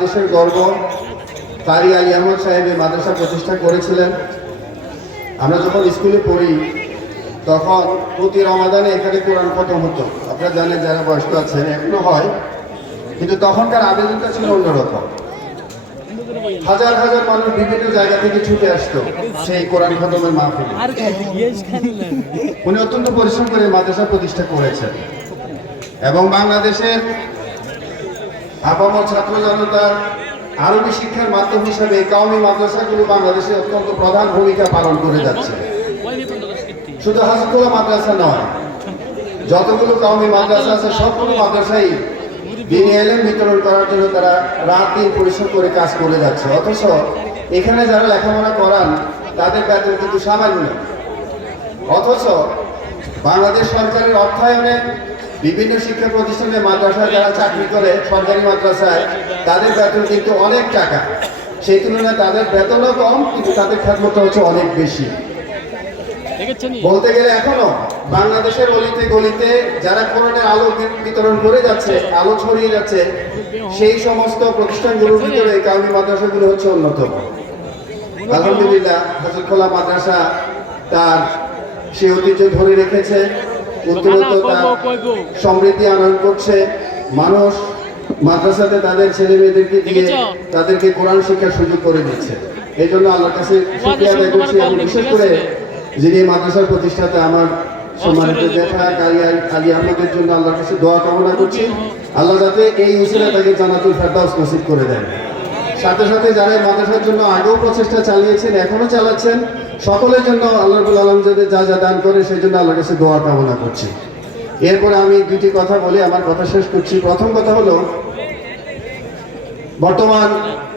দেশের গর্ব কারি আলী আহমদ সাহেব এই মাদ্রাসা প্রতিষ্ঠা করেছিলেন। আমরা যখন স্কুলে পড়ি তখন প্রতি রমাদানে এখানে কোরআন খতম হতো। আপনারা জানেন যারা বয়স্ক আছেন, এখনো হয়, কিন্তু তখনকার আবেদনটা ছিল অন্যরকম। হাজার হাজার মানুষ বিভিন্ন জায়গা থেকে ছুটে আসতো সেই কোরআন খতমের মাহফিলে। উনি অত্যন্ত পরিশ্রম করে মাদ্রাসা প্রতিষ্ঠা করেছেন এবং বাংলাদেশের আপামর ছাত্র জনতার আরবি শিক্ষার মাধ্যম হিসাবে কওমি মাদ্রাসাগুলো বাংলাদেশে অত্যন্ত প্রধান ভূমিকা পালন করে যাচ্ছে। শুধু হাসপাতাল মাদ্রাসা নয়, যতগুলো কওমি মাদ্রাসা আছে সবগুলো মাদ্রাসাই দিনী ইলম বিতরণ করার জন্য তারা রাত দিন পরিশ্রম করে কাজ করে যাচ্ছে। অথচ এখানে যারা লেখাপড়া করান তাদের বেতন কিন্তু সামান্য। অথচ বাংলাদেশ সরকারের অর্থায়নে বিভিন্ন শিক্ষা প্রতিষ্ঠানে মাদ্রাসায় যারা চাকরি করে সরকারি মাদ্রাসায়, তাদের বেতন কিন্তু অনেক টাকা। সেই তুলনায় তাদের বেতনও কম, কিন্তু তাদের খেদমতটা হচ্ছে অনেক বেশি। বলতে গেলে এখনো বাংলাদেশের অলিতে গলিতে যারা কোরআনের আলো বিতরণ করে যাচ্ছে, আলো ছড়িয়ে যাচ্ছে, সেই সমস্ত প্রতিষ্ঠানগুলোর ভিতরে কওমি মাদ্রাসাগুলো হচ্ছে অন্যতম। আলহামদুলিল্লাহ, হযরত খোলা মাদ্রাসা তার সে ঐতিহ্য ধরে রেখেছে, উত্তরোত্তর তার সমৃদ্ধি আনয়ন করছে। মানুষ মাদ্রাসাতে তাদের ছেলে মেয়েদেরকে দিয়ে তাদেরকে কোরআন শিক্ষার সুযোগ করে দিচ্ছে। এই জন্য আল্লাহর কাছে শুকরিয়া আদায় করছি এবং বিশেষ করে যিনি মাদ্রাসার প্রতিষ্ঠাতা আমার সম্মানিত জ্যাঠা কারি আলী আহমদের জন্য আল্লাহর কাছে দোয়া কামনা করছি। আল্লাহ যাতে এই উসিলা তাকে জান্নাতুল ফেরদাউস নসিব করে দেন। সাথে সাথে যারা মাদ্রাসার জন্য আগেও প্রচেষ্টা চালিয়েছেন, এখনো চালাচ্ছেন, সকলের জন্য আল্লাহ রাব্বুল আলামিন যাতে যা যা দান করে সেই জন্য আল্লাহর কাছে দোয়া কামনা করছি। এরপরে আমি দুটি কথা বলে আমার কথা শেষ করছি। প্রথম কথা হলো, বর্তমান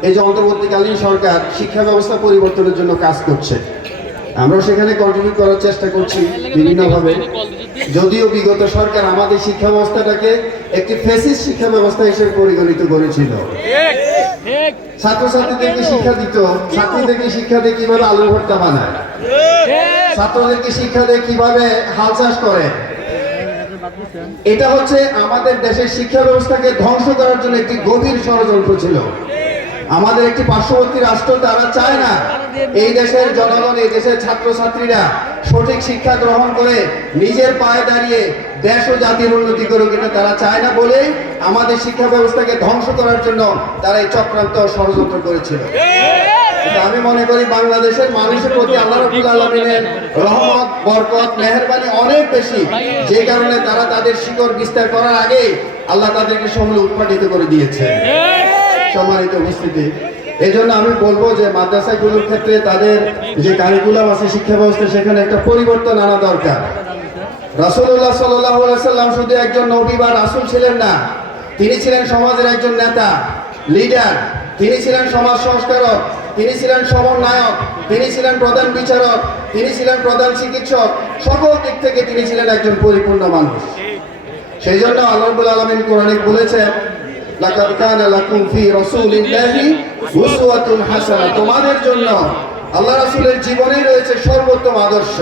এই যে অন্তর্বর্তীকালীন সরকার শিক্ষা ব্যবস্থা পরিবর্তনের জন্য কাজ করছে, আমরা সেখানে কন্ট্রিবিউট করার চেষ্টা করছি বিভিন্নভাবে। যদিও বিগত সরকার আমাদের শিক্ষা ব্যবস্থাটাকে একটি ফ্যাসিস্ট শিক্ষা ব্যবস্থা হিসেবে পরিগণিত করেছিল। ছাত্রছাত্রীদেরকে শিক্ষা দিত, ছাত্রীদেরকে শিক্ষা দিয়ে কিভাবে আলু ভর্তা বানায়, ছাত্রদেরকে শিক্ষা দিয়ে কিভাবে হাল চাষ করে। এটা হচ্ছে আমাদের দেশের শিক্ষা ব্যবস্থাকে ধ্বংস করার জন্য একটি গভীর ষড়যন্ত্র ছিল। আমাদের একটি পার্শ্ববর্তী রাষ্ট্র তারা চায় না এই দেশের জনগণ, এই দেশের ছাত্রছাত্রীরা সঠিক শিক্ষা গ্রহণ করে নিজের পায়ে দাঁড়িয়ে দেশ ও জাতির উন্নতি করুক, এটা তারা চায় না বলেই আমাদের শিক্ষা ব্যবস্থাকে ধ্বংস করার জন্য তারা এই চক্রান্ত ষড়যন্ত্র করেছিল। আমি মনে করি বাংলাদেশের মানুষের প্রতি আল্লাহ রাব্বুল আলামিনের রহমত, বরকত, মেহেরবানি অনেক বেশি, যে কারণে তারা তাদের শিকড় বিস্তার করার আগে আল্লাহ তাদেরকে সমূলে উৎপাদিত করে দিয়েছে। সম্মানিত উপস্থিতি, এই জন্য আমি বলবো যে মাদ্রাসাগুলোর ক্ষেত্রে তাদের যে কারিকুলাম আছে, শিক্ষা ব্যবস্থা, সেখানে একটা পরিবর্তন আনা দরকার। রাসূলুল্লাহ সাল্লাল্লাহু আলাইহি ওয়াসাল্লাম শুধু একজন নবী বা রাসূল ছিলেন না, তিনি ছিলেন সমাজের একজন নেতা, লিডার। তিনি ছিলেন সমাজ সংস্কারক, তিনি ছিলেন সমন্বয়ক, তিনি ছিলেন প্রধান বিচারক, তিনি ছিলেন প্রধান চিকিৎসক। সকল দিক থেকে তিনি ছিলেন একজন পরিপূর্ণ মানুষ। সেই জন্য আল্লাহ রাব্বুল আলামিন কোরআনে বলেছেন, লাকাদ কানা লাকুম ফি রাসূলিল্লাহি উসওয়াতুন হাসানাহ, তোমাদের জন্য আল্লাহ রাসূলের জীবনেই রয়েছে সর্বোত্তম আদর্শ।